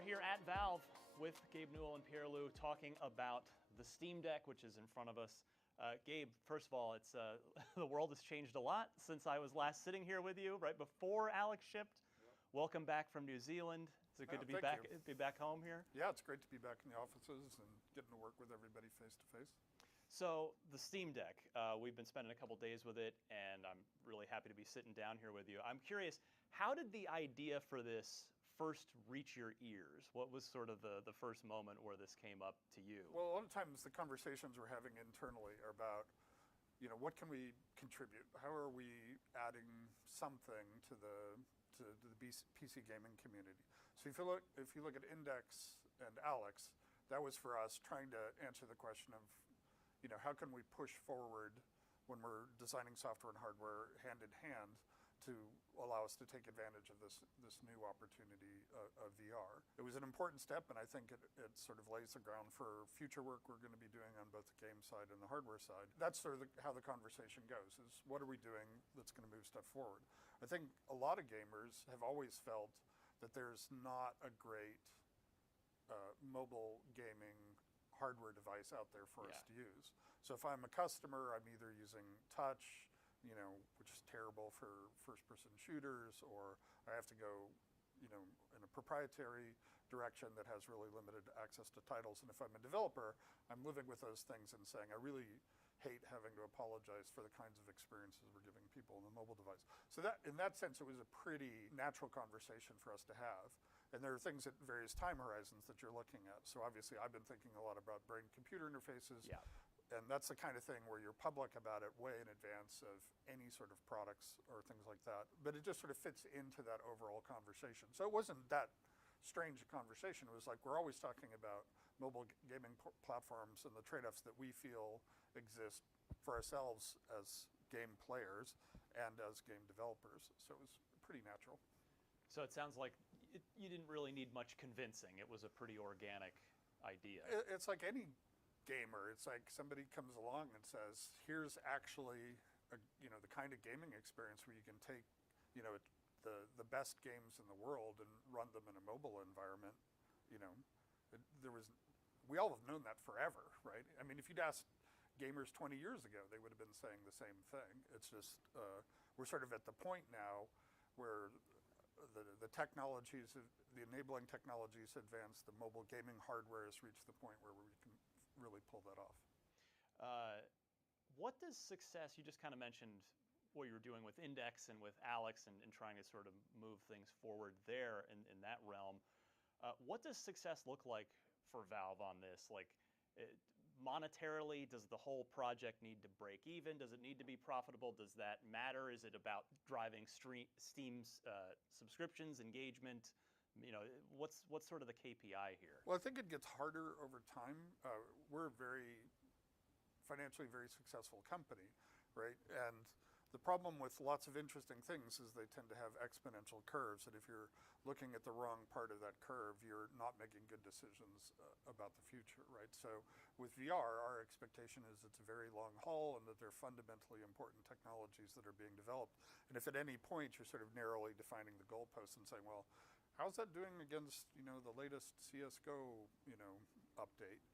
are here at Valve with Gabe Newell and Pierre Lou talking about the Steam Deck, which is in front of us. Gabe, first of all, it's the world has changed a lot since I was last sitting here with you, right before Alex shipped. Yep. Welcome back from New Zealand. Is it good to be back home here? Yeah, it's great to be back in the offices and getting to work with everybody face to face. So the Steam Deck, we've been spending a couple days with it, and I'm really happy to be sitting down here with you. I'm curious, how did the idea for this first reach your ears? What was sort of the first moment where this came up to you? Well, a lot of times the conversations we're having internally are about, what can we contribute? How are we adding something to the PC gaming community? So if you look at Index and Alex, that was for us trying to answer the question of, how can we push forward when we're designing software and hardware hand in hand to allow us to take advantage of this new opportunity of VR. It was an important step, and I think it sort of lays the ground for future work we're going to be doing on both the game side and the hardware side. That's sort of how the conversation goes, is what are we doing that's going to move stuff forward? I think a lot of gamers have always felt that there's not a great mobile gaming hardware device out there for us to use. So if I'm a customer, I'm either using touch, which is terrible for first-person shooters, or I have to go, in a proprietary direction that has really limited access to titles. And if I'm a developer, I'm living with those things and saying, I really hate having to apologize for the kinds of experiences we're giving people on the mobile device. So that, in that sense, it was a pretty natural conversation for us to have. And there are things at various time horizons that you're looking at. So obviously, I've been thinking a lot about brain-computer interfaces. Yeah. And that's the kind of thing where you're public about it way in advance of any sort of products or things like that. But it just sort of fits into that overall conversation. So it wasn't that strange a conversation. It was like we're always talking about mobile gaming platforms and the trade-offs that we feel exist for ourselves as game players and as game developers. So it was pretty natural. So it sounds like you didn't really need much convincing. It was a pretty organic idea. It's like any gamer. It's like somebody comes along and says, here's actually the kind of gaming experience where you can take the best games in the world and run them in a mobile environment. We all have known that forever, right? I mean, if you'd asked gamers 20 years ago, they would have been saying the same thing. It's just we're sort of at the point now where the technologies, the enabling technologies advance, the mobile gaming hardware has reached the point where we can really pull that off. What does success, you just kind of mentioned what you were doing with Index and with Alex and trying to sort of move things forward there in that realm. What does success look like for Valve on this? Like monetarily, does the whole project need to break even? Does it need to be profitable? Does that matter? Is it about driving Steam's subscriptions, engagement? What's sort of the KPI here? Well, I think it gets harder over time. We're a very financially very successful company, right? And the problem with lots of interesting things is they tend to have exponential curves, and if you're looking at the wrong part of that curve, you're not making good decisions about the future, right? So with VR, our expectation is it's a very long haul and that they're fundamentally important technologies that are being developed. And if at any point you're sort of narrowly defining the goalposts and saying, well, how's that doing against, the latest CSGO, update?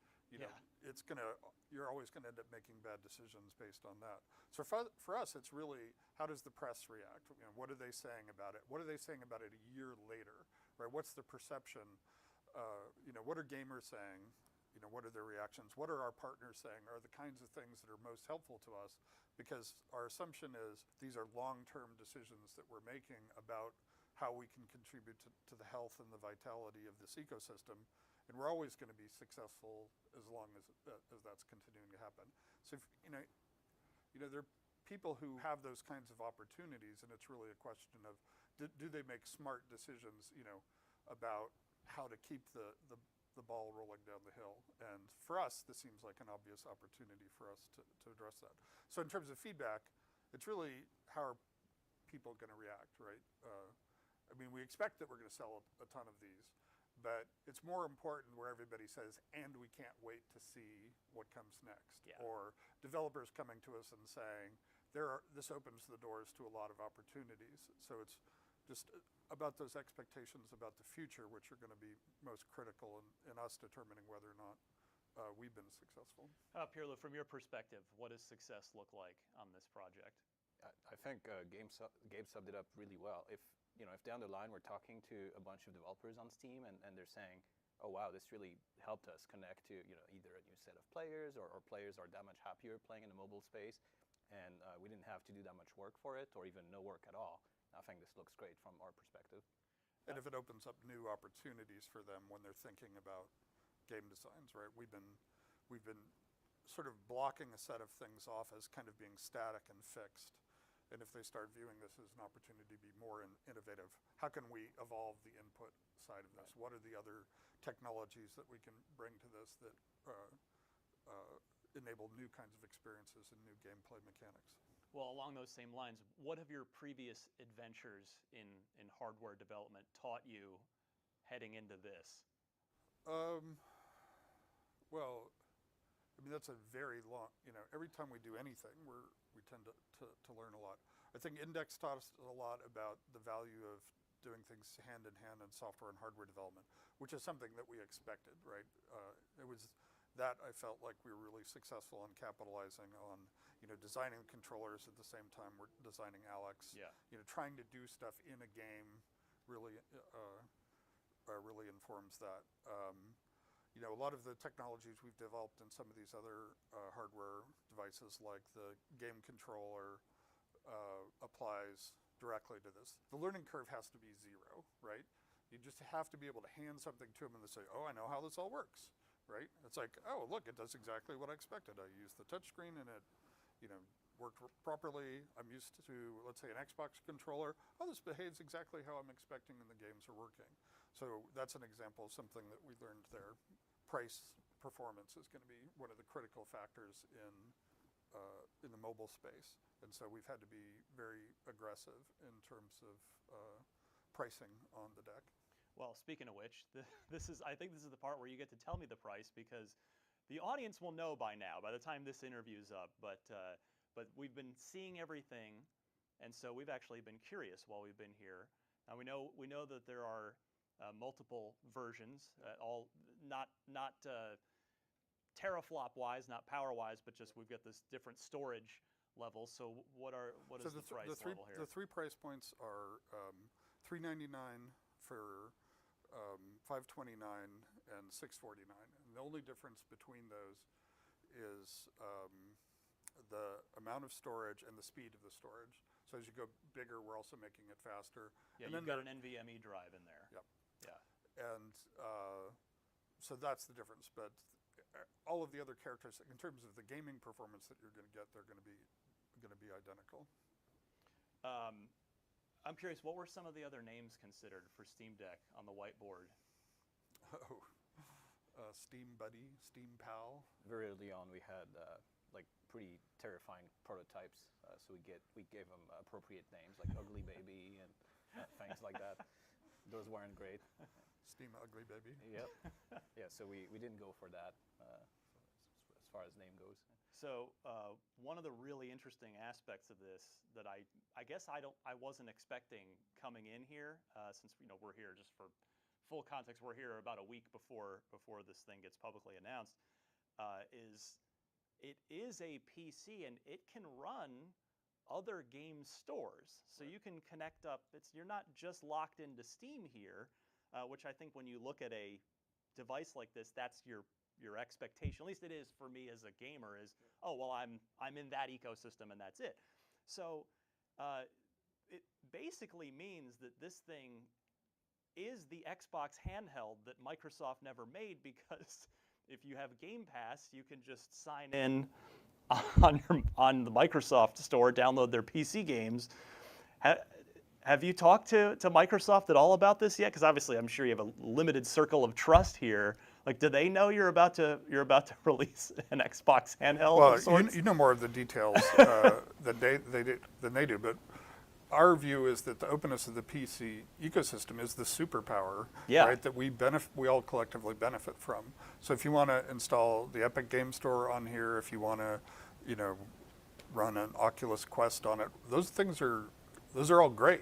You're always gonna end up making bad decisions based on that. So for us, it's really, how does the press react? What are they saying about it? What are they saying about it a year later, right? What's the perception? What are gamers saying? What are their reactions? What are our partners saying are the kinds of things that are most helpful to us? Because our assumption is these are long-term decisions that we're making about how we can contribute to the health and the vitality of this ecosystem. And we're always going to be successful as long as that's continuing to happen. So, there are people who have those kinds of opportunities, and it's really a question of do they make smart decisions, about how to keep the ball rolling down the hill. And for us, this seems like an obvious opportunity for us to address that. So in terms of feedback, it's really how are people going to react, right? We expect that we're going to sell a ton of these. But it's more important where everybody says, and we can't wait to see what comes next. Yeah. Or developers coming to us and saying, this opens the doors to a lot of opportunities. So it's just about those expectations about the future, which are going to be most critical in us determining whether or not we've been successful. Pirlo, from your perspective, what does success look like on this project? I think Gabe summed it up really well. If down the line we're talking to a bunch of developers on Steam and they're saying, oh wow, this really helped us connect to either a new set of players or players are that much happier playing in the mobile space, and we didn't have to do that much work for it or even no work at all. I think this looks great from our perspective. And if it opens up new opportunities for them when they're thinking about game designs, right? We've been sort of blocking a set of things off as kind of being static and fixed. And if they start viewing this as an opportunity to be more innovative, how can we evolve the input side of this? What are the other technologies that we can bring to this that enable new kinds of experiences and new gameplay mechanics? Well, along those same lines, what have your previous adventures in hardware development taught you heading into this? Well, I mean, that's a very long, every time we do anything, we tend to learn a lot. I think Index taught us a lot about the value of doing things hand in hand in software and hardware development, which is something that we expected, right? It was that I felt like we were really successful in capitalizing on, designing controllers at the same time we're designing Alex. Yeah. Trying to do stuff in a game really informs that. A lot of the technologies we've developed in some of these other hardware devices, like the game controller, applies directly to this. The learning curve has to be zero, right? You just have to be able to hand something to them and they say, oh, I know how this all works, right? It's like, oh, look, it does exactly what I expected. I used the touchscreen and it, worked properly. I'm used to, let's say, an Xbox controller. Oh, this behaves exactly how I'm expecting and the games are working. So that's an example of something that we learned there. Price performance is going to be one of the critical factors in the mobile space. And so we've had to be very aggressive in terms of pricing on the deck. Well, speaking of which, I think this is the part where you get to tell me the price, because the audience will know by now, by the time this interview's up, but we've been seeing everything, and so we've actually been curious while we've been here. Now we know that there are multiple versions, all not teraflop-wise, not power-wise, but just we've got this different storage levels. So what is the price level here? The three price points are $399 for 529 and 649. And the only difference between those is the amount of storage and the speed of the storage. So as you go bigger, we're also making it faster. Yeah, and you've got an NVMe drive in there. Yep. Yeah. And so that's the difference. But all of the other characteristics, in terms of the gaming performance that you're going to get, they're going to be identical. I'm curious, what were some of the other names considered for Steam Deck on the whiteboard? Steam Buddy, Steam Pal. Very early on, we had pretty terrifying prototypes, so we gave them appropriate names like Ugly Baby and things like that. Those weren't great. Steam Ugly Baby. Yep. Yeah, so we didn't go for that as far as name goes. So one of the really interesting aspects of this that I guess I wasn't expecting coming in here, since we're here just for full context, we're here about a week before this thing gets publicly announced, is it is a PC and it can run other game stores. So you can connect up. You're not just locked into Steam here, which I think when you look at a device like this, that's your expectation. At least it is for me as a gamer. Is oh well, I'm in that ecosystem and that's it. So it basically means that this thing is the Xbox handheld that Microsoft never made, because if you have Game Pass, you can just sign in on the Microsoft store, download their PC games. Have you talked to Microsoft at all about this yet? Because obviously, I'm sure you have a limited circle of trust here. Like, do they know you're about to release an Xbox handheld? Well, you know more of the details than they do, but our view is that the openness of the PC ecosystem is the superpower, right? That we all collectively benefit from. So if you want to install the Epic Game Store on here, if you want to, run an Oculus Quest on it, those things are those are all great.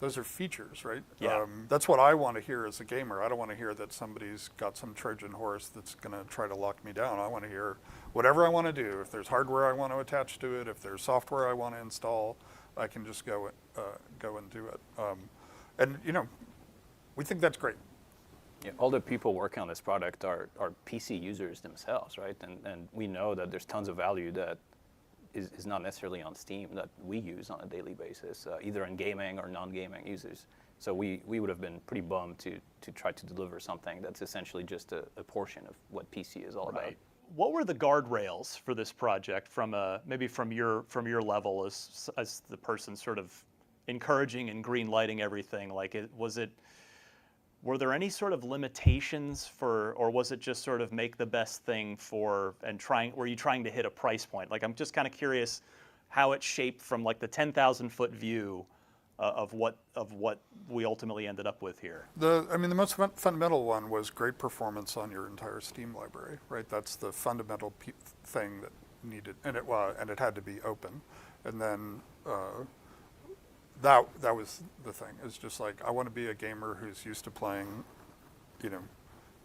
Those are features, right? Yeah. That's what I want to hear as a gamer. I don't want to hear that somebody's got some Trojan horse that's going to try to lock me down. I want to hear whatever I want to do. If there's hardware I want to attach to it, if there's software I want to install, I can just go and do it. And we think that's great. Yeah, all the people working on this product are PC users themselves, right? And we know that there's tons of value that is not necessarily on Steam that we use on a daily basis, either in gaming or non-gaming users. So we would have been pretty bummed to try to deliver something that's essentially just a portion of what PC is all about. What were the guardrails for this project from maybe from your level as the person sort of encouraging and green lighting everything? Like, were there any sort of limitations or was it just sort of make the best thing were you trying to hit a price point? Like, I'm just kind of curious how it shaped from like the 10,000-foot view of what we ultimately ended up with here. The most fundamental one was great performance on your entire Steam library, right? That's the fundamental thing that needed, and it had to be open. And then that was the thing. It's just like, I want to be a gamer who's used to playing,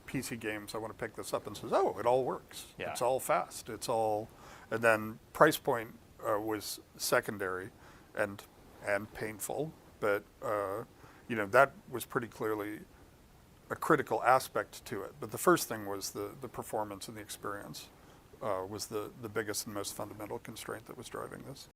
PC games. I want to pick this up and says, oh, it all works. Yeah. It's all fast. And then price point was secondary and painful, but that was pretty clearly a critical aspect to it. But the first thing was the performance and the experience was the biggest and most fundamental constraint that was driving this.